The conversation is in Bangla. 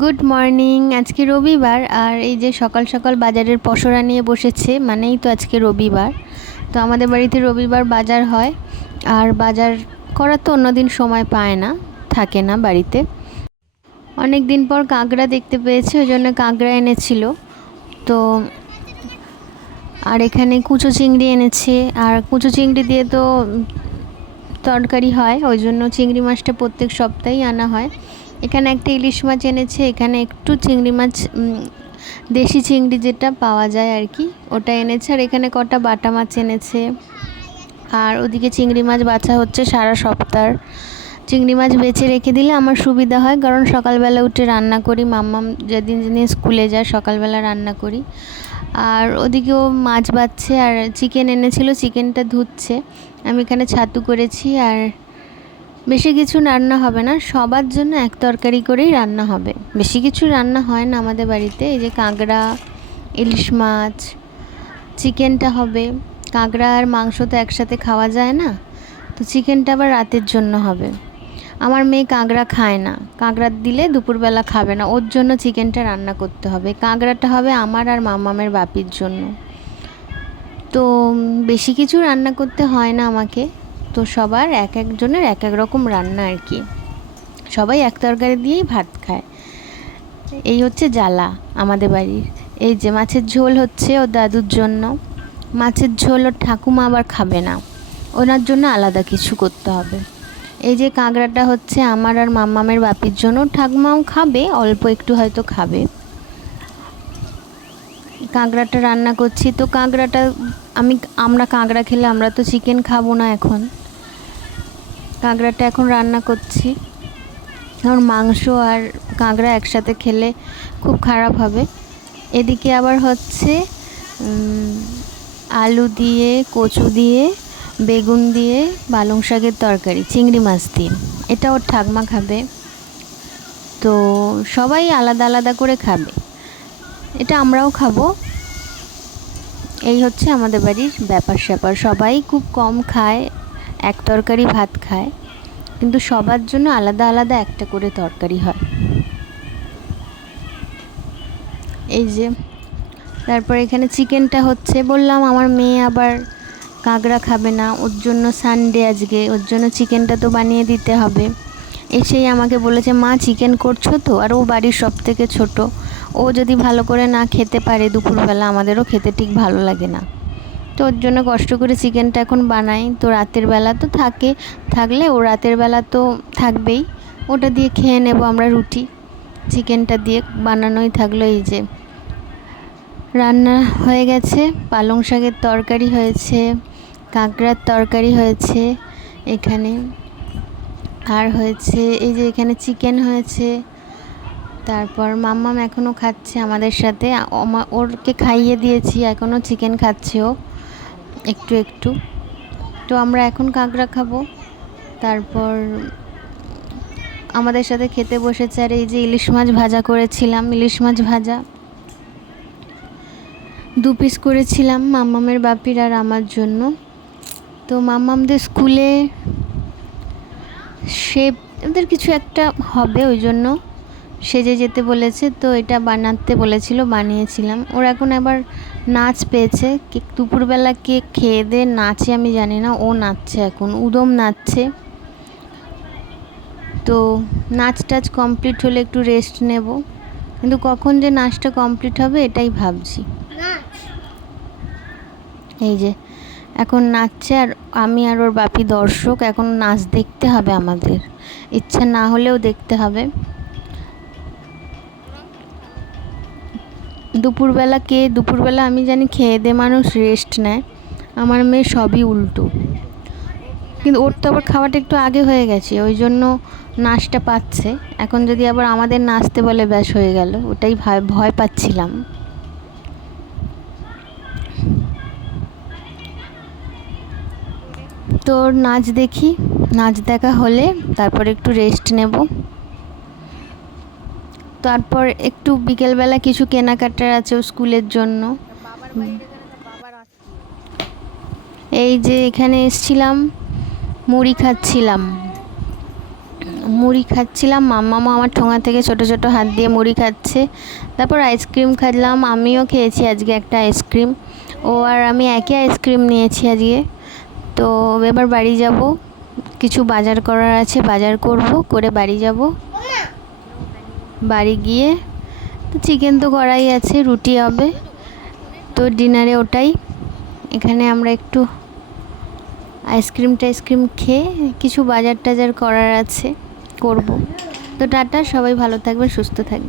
গুড মর্নিং আজকে রবিবার আর এই যে সকাল সকাল বাজারের পসরা নিয়ে বসেছে, মানেই তো আজকে রবিবার। তো আমাদের বাড়িতে রবিবার বাজার হয়, আর বাজার করার তো অন্যদিন সময় পায় না, থাকে না বাড়িতে। অনেক দিন পর কাঁকড়া দেখতে পেয়েছে, ওই জন্য কাঁকড়া এনেছিল। তো আর এখানে কুচো চিংড়ি এনেছে, আর কুচো চিংড়ি দিয়ে তো তরকারি হয়, ওই জন্য চিংড়ি মাছটা প্রত্যেক সপ্তাহেই আনা হয়। এখানে একটা ইলিশ মাছ এনেছে, এখানে একটু চিংড়ি মাছ দেশি চিংড়ি যেটা পাওয়া যায় আর কি, ওটা এনেছে। আর এখানে কটা বাটা মাছ এনেছে। আর ওদিকে চিংড়ি মাছ বাছা হচ্ছে সারা সপ্তাহ। চিংড়ি মাছ বেছে রেখে দিলে আমার সুবিধা হয়, কারণ সকালবেলা উঠে রান্না করি। মাম্মাম যেদিন যেদিন স্কুলে যায়, সকালবেলা রান্না করি। আর ওদিকেও মাছ বাচ্ছে, আর চিকেন এনেছিল চিকেনটা ধুচ্ছে। আমি এখানে ছাতু করেছি, আর বেশি কিছু রান্না হবে না, সবার জন্য এক তরকারি করেই রান্না হবে। বেশি কিছু রান্না হয় না আমাদের বাড়িতে, এই যে কাঁকড়া, ইলিশ মাছ, চিকেনটা হবে। কাঁকড়া আর মাংস তো একসাথে খাওয়া যায় না, তো চিকেনটা আবার রাতের জন্য হবে। আমার মেয়ে কাঁকড়া খায় না, কাঁকড়া দিলে দুপুরবেলা খাবে না, ওর জন্য চিকেনটা রান্না করতে হবে। কাঁকড়াটা হবে আমার আর মামামের বাপির জন্য। তো বেশি কিছু রান্না করতে হয় না আমাকে। তো সবার এক একজনের এক এক রকম রান্না আর কি। সবাই এক তরকারি দিয়েই ভাত খায়। এই হচ্ছে জ্বালা আমাদের বাড়ির। এই যে মাছের ঝোল হচ্ছে ও দাদুর জন্য। মাছের ঝোল ওর ঠাকুমা আবার খাবে না। ওনার জন্য আলাদা কিছু করতে হবে। এই যে কাঁকড়াটা হচ্ছে আমার আর মাম্মামের বাপির জন্য, ঠাকুমাও খাবে, অল্প একটু হয়তো খাবে। কাঁকড়াটা রান্না করছি। তো কাঁকড়াটা আমি, আমরা কাঁকড়া খেলে আমরা তো চিকেন খাব না এখন। কাঁকড়াটা এখন রান্না করছি। কারণ মাংস আর কাঁকড়া একসাথে খেলে খুব খারাপ হবে। এদিকে আবার হচ্ছে আলু দিয়ে, কচু দিয়ে, বেগুন দিয়ে, পালং শাকের তরকারি, চিংড়ি মাছ দিয়ে। এটা ওর ঠাকমা খাবে। তো সবাই আলাদা আলাদা করে খাবে। এটা আমরাও খাব। এই হচ্ছে আমাদের বাড়ির ব্যাপার স্যাপার সবাই খুব কম খায়, এক তরকারি ভাত খায়। কিন্তু সবার জন্য আলাদা আলাদা একটা করে তরকারি হয়। এই যে, তারপর এখানে চিকেনটা হচ্ছে, বললাম আমার মেয়ে আবার কাঁকড়া খাবে না, ওর জন্য সানডে আজকে, ওর জন্য চিকেনটা তো বানিয়ে দিতে হবে। এসেই আমাকে বলেছে, মা, চিকেন করছ তো? আর ও বাড়ির সব থেকে ছোটো। ও যদি ভালো করে না খেতে পারে, দুপুরবেলা আমাদেরও খেতে ঠিক ভালো লাগে না। তো ওর জন্য কষ্ট করে চিকেনটা এখন বানাই। তো রাতের বেলা তো থাকে। থাকলে ও রাতের বেলা তো থাকবেই। ওটা দিয়ে খেয়ে নেব আমরা রুটি। চিকেনটা দিয়ে বানানোই থাকল এই যে। রান্না হয়ে গেছে। পালং শাকের তরকারি হয়েছে। কাঁকড়ার তরকারি হয়েছে এখানে। আর হয়েছে এই যে এখানে চিকেন হয়েছে। তারপর মাম্মাম এখনও খাচ্ছে আমাদের সাথে। ওরকে খাইয়ে দিয়েছি। এখনও চিকেন খাচ্ছে ও। একটু একটু। তো আমরা এখন কাঁকড়া খাব। তারপর আমাদের সাথে খেতে বসেছে আর এই যে ইলিশ মাছ ভাজা করেছিলাম, ইলিশ মাছ ভাজা। দু পিস করেছিলাম মাম্মামের বাপির আর আমার জন্য। তো মাম্মামদের স্কুলে সে, ওদের কিছু একটা হবে ওই জন্য। সেজে যেতে বলেছে, তো এটা বানাতে বলেছিল, বানিয়েছিলাম। ওর এখন আবার নাচ পেয়েছে। কে দুপুরবেলা কে খেয়ে দে, নাচে আমি জানি না, ও নাচছে এখন, উদম নাচছে। তো নাচ টাচ কমপ্লিট হলে একটু রেস্ট নেব। কিন্তু কখন যে নাচটা কমপ্লিট হবে এটাই ভাবছি। এই যে, এখন নাচছে আর আমি আর ওর বাপি দর্শক, এখন নাচ দেখতে হবে আমাদের। ইচ্ছা না হলেও দেখতে হবে। দুপুরবেলা কে? দুপুরবেলা আমি জানি খেয়ে দে মানুষ রেস্ট নেয়। আমার মেয়ে সবই উল্টো। কিন্তু ওর তো আবার খাওয়াটা একটু আগে হয়ে গেছে, ওই জন্য নাচটা পাচ্ছে। এখন যদি আবার আমাদের নাচতে বলে ব্যাস হয়ে গেল, ওটাই ভয় পাচ্ছিলাম। তোর নাচ দেখি, নাচ দেখা হলে তারপর একটু রেস্ট নেব। তারপর একটু বিকেলবেলা কিছু কেনাকাটার আছে স্কুলের জন্য। এই যে এখানে এসছিলাম, মুড়ি খাচ্ছিলাম। মুড়ি খাচ্ছিলাম মাম্মামও আমার ঠোঙা থেকে ছোট ছোট হাত দিয়ে মুড়ি খাচ্ছে। তারপর আইসক্রিম খাচ্লাম আমিও খেয়েছি আজকে একটা আইসক্রিম। ও আর আমি একই আইসক্রিম নিয়েছি আজকে। তো এবার বাড়ি যাব, কিছু বাজার করার আছে, বাজার করব, করে বাড়ি যাব। বাড়ি গিয়ে তো চিকেন তো করাই আছে, রুটি হবে। তো ডিনারে ওটাই। এখানে আমরা একটু আইসক্রিম টাইসক্রিম খেয়ে কিছু বাজার টাজার করার আছে, করব। তো টাটা, সবাই ভালো থাকবে সুস্থ থাকবে